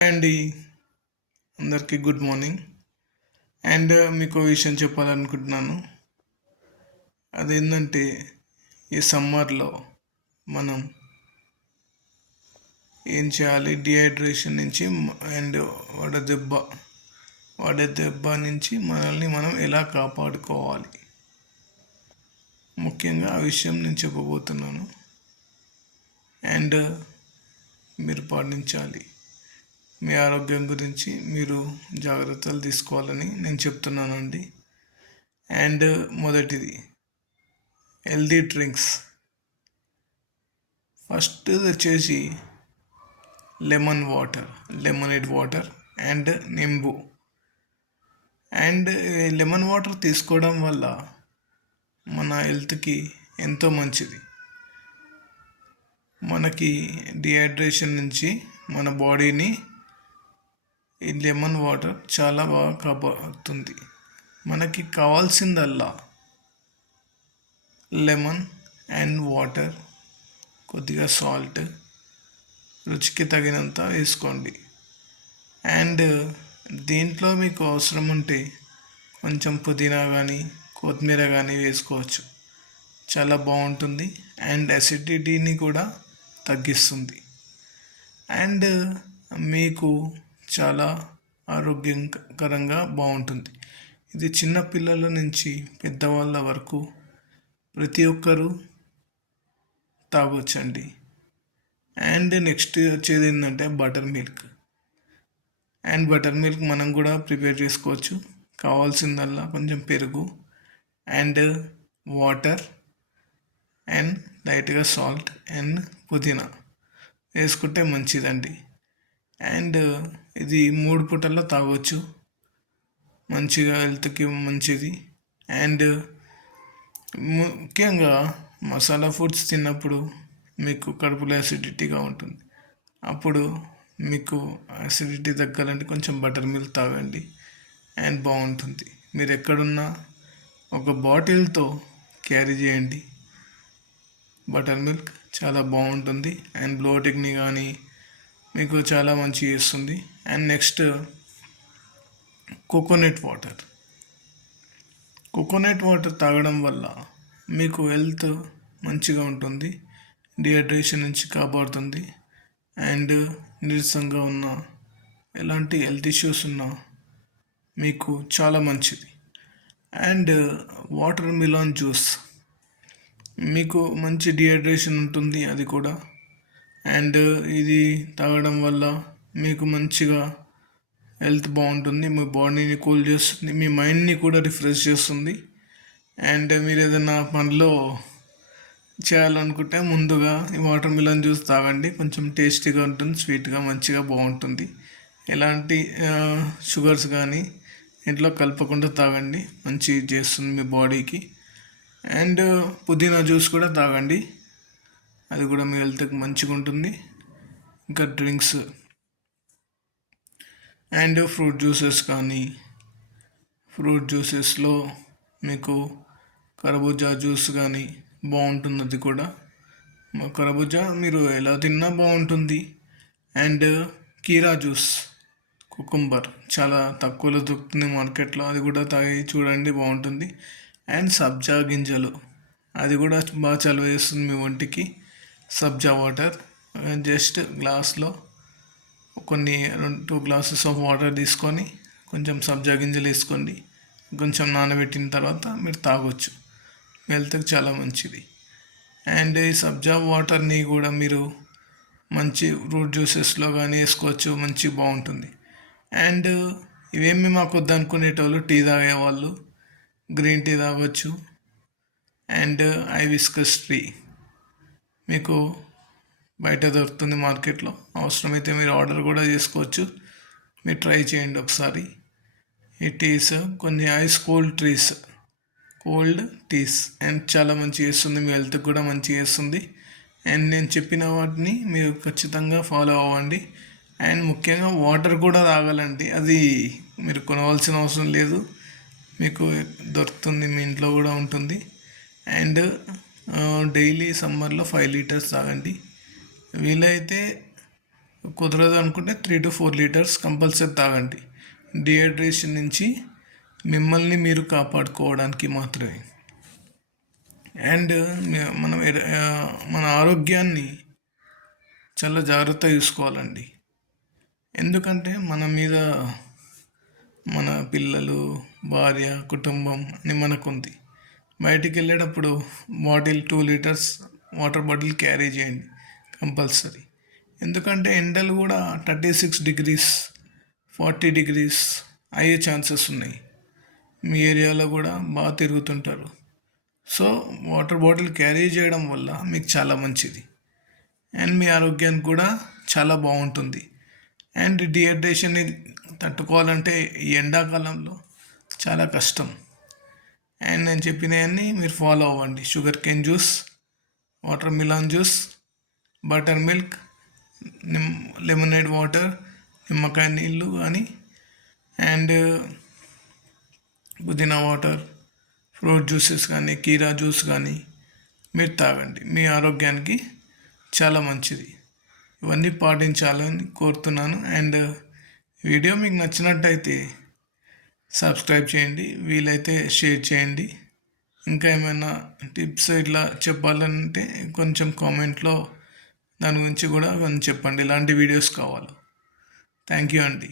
అండి, అందరికీ good morning. మీకు విషయం చెప్పాలనుకుంటున్నాను. అదేంటంటే ఈ సమ్మర్లో మనం ఏం చేయాలి, డిహైడ్రేషన్ నుంచి అండ్ వడదెబ్బ వడదెబ్బ నుంచి మనల్ని మనం ఎలా కాపాడుకోవాలి, ముఖ్యంగా ఆ విషయం నేను చెప్పబోతున్నాను. అండ్ మీరు పాటించాలి. మీ ఆరోగ్యం గురించి మీరు జాగ్రత్తలు తీసుకోవాలని నేను చెప్తున్నానండి. అండ్ మొదటిది, హెల్దీ డ్రింక్స్. ఫస్ట్ వచ్చేసి లెమనేడ్ వాటర్ అండ్ నింబు. అండ్ లెమన్ వాటర్ తీసుకోవడం వల్ల మన హెల్త్కి ఎంతో మంచిది. మనకి డిహైడ్రేషన్ నుంచి మన బాడీని ఈ లెమన్ వాటర్ చాలా బాగా కాపాడుతుంది. మనకి కావాల్సిందల్లా లెమన్ అండ్ వాటర్, కొద్దిగా సాల్ట్, రుచికి తగినంత వేసుకోండి. అండ్ దీంట్లో మీకు అవసరం ఉంటే కొంచెం పుదీనా కానీ కొత్తిమీర కానీ వేసుకోవచ్చు. చాలా బాగుంటుంది అండ్ అసిడిటీని కూడా తగ్గిస్తుంది. అండ్ మీకు చాలా ఆరోగ్యకరంగా బాగుంటుంది. ఇది చిన్న పిల్లల నుంచి పెద్దవాళ్ళ వరకు ప్రతి ఒక్కరూ తాగొచ్చండి. అండ్ నెక్స్ట్ వచ్చేది ఏంటంటే బటర్ మిల్క్ మనం కూడా ప్రిపేర్ చేసుకోవచ్చు. కావాల్సిందల్లా కొంచెం పెరుగు అండ్ వాటర్ అండ్ లైట్గా సాల్ట్ అండ్ పుదీనా వేసుకుంటే మంచిదండి. అండ్ ఇది 3 పూటల్లో తాగొచ్చు, మంచిగా హెల్త్కి మంచిది. అండ్ ముఖ్యంగా మసాలా ఫుడ్స్ తిన్నప్పుడు మీకు కడుపులో యాసిడిటీగా ఉంటుంది. అప్పుడు మీకు యాసిడిటీ తగ్గాలంటే కొంచెం బటర్ మిల్క్ తాగండి అండ్ బాగుంటుంది. మీరు ఎక్కడున్నా ఒక బాటిల్తో క్యారీ చేయండి. బటర్ మిల్క్ చాలా బాగుంటుంది అండ్ బ్లోటింగ్ని కానీ మీకు చాలా మంచి చేస్తుంది. అండ్ నెక్స్ట్ కోకోనట్ వాటర్ తాగడం వల్ల మీకు హెల్త్ మంచిగా ఉంటుంది, డిహైడ్రేషన్ నుంచి కాపాడుతుంది. అండ్ నీరసంగా ఉన్న ఎలాంటి హెల్త్ ఇష్యూస్ ఉన్నా మీకు చాలా మంచిది. అండ్ వాటర్ మిలాన్ జ్యూస్ మీకు మంచి డిహైడ్రేషన్ ఉంటుంది అది కూడా. అండ్ ఇది తాగడం వల్ల మీకు మంచిగా హెల్త్ బాగుంటుంది, మీ బాడీని కూల్ చేస్తుంది, మీ మైండ్ని కూడా రిఫ్రెష్ చేస్తుంది. అండ్ మీరు ఏదైనా పనిలో చేయాలనుకుంటే ముందుగా ఈ వాటర్ మిలన్ జ్యూస్ తాగండి. కొంచెం టేస్టీగా ఉంటుంది, స్వీట్గా మంచిగా బాగుంటుంది. ఎలాంటి షుగర్స్ కానీ ఇంట్లో కలపకుండా తాగండి, మంచి చేస్తుంది మీ బాడీకి. అండ్ పుదీనా జ్యూస్ కూడా తాగండి, అది కూడా మీ హెల్త్కి మంచిగా ఉంటుంది. ఇంకా డ్రింక్స్ అండ్ ఫ్రూట్ జ్యూసెస్లో మీకు కర్బూజా జ్యూస్ కానీ బాగుంటుంది. అది కూడా కర్బూజా మీరు ఎలా తిన్నా బాగుంటుంది. అండ్ కీరా జ్యూస్, కుకుంబర్ చాలా తక్కువలో దొరుకుతుంది మార్కెట్లో, అది కూడా తాగి చూడండి, బాగుంటుంది. అండ్ సబ్జా గింజలు, అది కూడా బాగా చలువ చేస్తుంది మీ ఒంటికి. సబ్జా వాటర్ జస్ట్ గ్లాస్లో కొన్ని 2 గ్లాసెస్ ఆఫ్ వాటర్ తీసుకొని కొంచెం సబ్జా గింజలు వేసుకోండి, కొంచెం నానబెట్టిన తర్వాత మీరు తాగొచ్చు, హెల్త్కి చాలా మంచిది. అండ్ ఈ సబ్జా వాటర్ని కూడా మీరు మంచి ఫ్రూట్ జ్యూసెస్లో కానీ వేసుకోవచ్చు, మంచి బాగుంటుంది. అండ్ ఇవేమి మాకు వద్దనుకునేటోళ్ళు, టీ తాగేవాళ్ళు గ్రీన్ టీ తాగొచ్చు. అండ్ హైబిస్కస్ టీ మీకు బయట దొరుకుతుంది మార్కెట్లో, అవసరమైతే మీరు ఆర్డర్ కూడా చేసుకోవచ్చు. మీరు ట్రై చేయండి ఒకసారి. ఈ టీస్ కొన్ని కోల్డ్ టీస్ అండ్ చాలా మంచి చేస్తుంది, మీ హెల్త్కి కూడా మంచి చేస్తుంది. అండ్ నేను చెప్పిన వాటిని మీరు ఖచ్చితంగా ఫాలో అవ్వండి. అండ్ ముఖ్యంగా వాటర్ కూడా తాగాలండి, అది మీరు కొనవలసిన అవసరం లేదు, మీకు దొరుకుతుంది, మీ ఇంట్లో కూడా ఉంటుంది. అండ్ డైలీ సమ్మర్లో 5 లీటర్స్ తాగండి. వీలైతే కుదరదు అనుకుంటే 3 to 4 లీటర్స్ కంపల్సరీ తాగండి. డిహైడ్రేషన్ నుంచి మిమ్మల్ని మీరు కాపాడుకోవడానికి మాత్రమే. అండ్ మనం మన ఆరోగ్యాన్ని చాలా జాగ్రత్తగా చూసుకోవాలండి. ఎందుకంటే మన మీద మన పిల్లలు, భార్య, కుటుంబం అని మనకుంది. బయటికి వెళ్ళేటప్పుడు 2 లీటర్స్ వాటర్ బాటిల్ క్యారీ చేయండి కంపల్సరీ. ఎందుకంటే ఎండలు కూడా 36 degrees 40 degrees అయ్యే ఛాన్సెస్ ఉన్నాయి. మీ ఏరియాలో కూడా బాగా తిరుగుతుంటారు. సో వాటర్ బాటిల్ క్యారీ చేయడం వల్ల మీకు చాలా మంచిది అండ్ మీ ఆరోగ్యానికి కూడా చాలా బాగుంటుంది. అండ్ డిహైడ్రేషన్ని తట్టుకోవాలంటే ఈ ఎండాకాలంలో చాలా కష్టం. అండ్ నేను చెప్పినవన్నీ మీరు ఫాలో అవ్వండి. Sugarcane juice, watermelon juice, buttermilk, lemonade water, నిమ్మకాయ నీళ్ళు కానీ, అండ్ పుదీనా వాటర్, ఫ్రూట్ జ్యూసెస్ కానీ, కీరా జ్యూస్ కానీ మీరు తాగండి. మీ ఆరోగ్యానికి చాలా మంచిది. ఇవన్నీ పాటించాలని కోరుతున్నాను. అండ్ వీడియో మీకు నచ్చినట్టయితే సబ్స్క్రైబ్ చేయండి, వీలైతే షేర్ చేయండి. ఇంకా ఏమైనా టిప్స్ ఇట్లా చెప్పాలంటే కొంచెం కామెంట్లో దాని గురించి కూడా కొంచెం చెప్పండి, ఎలాంటి వీడియోస్ కావాలో. థ్యాంక్ యూ అండి.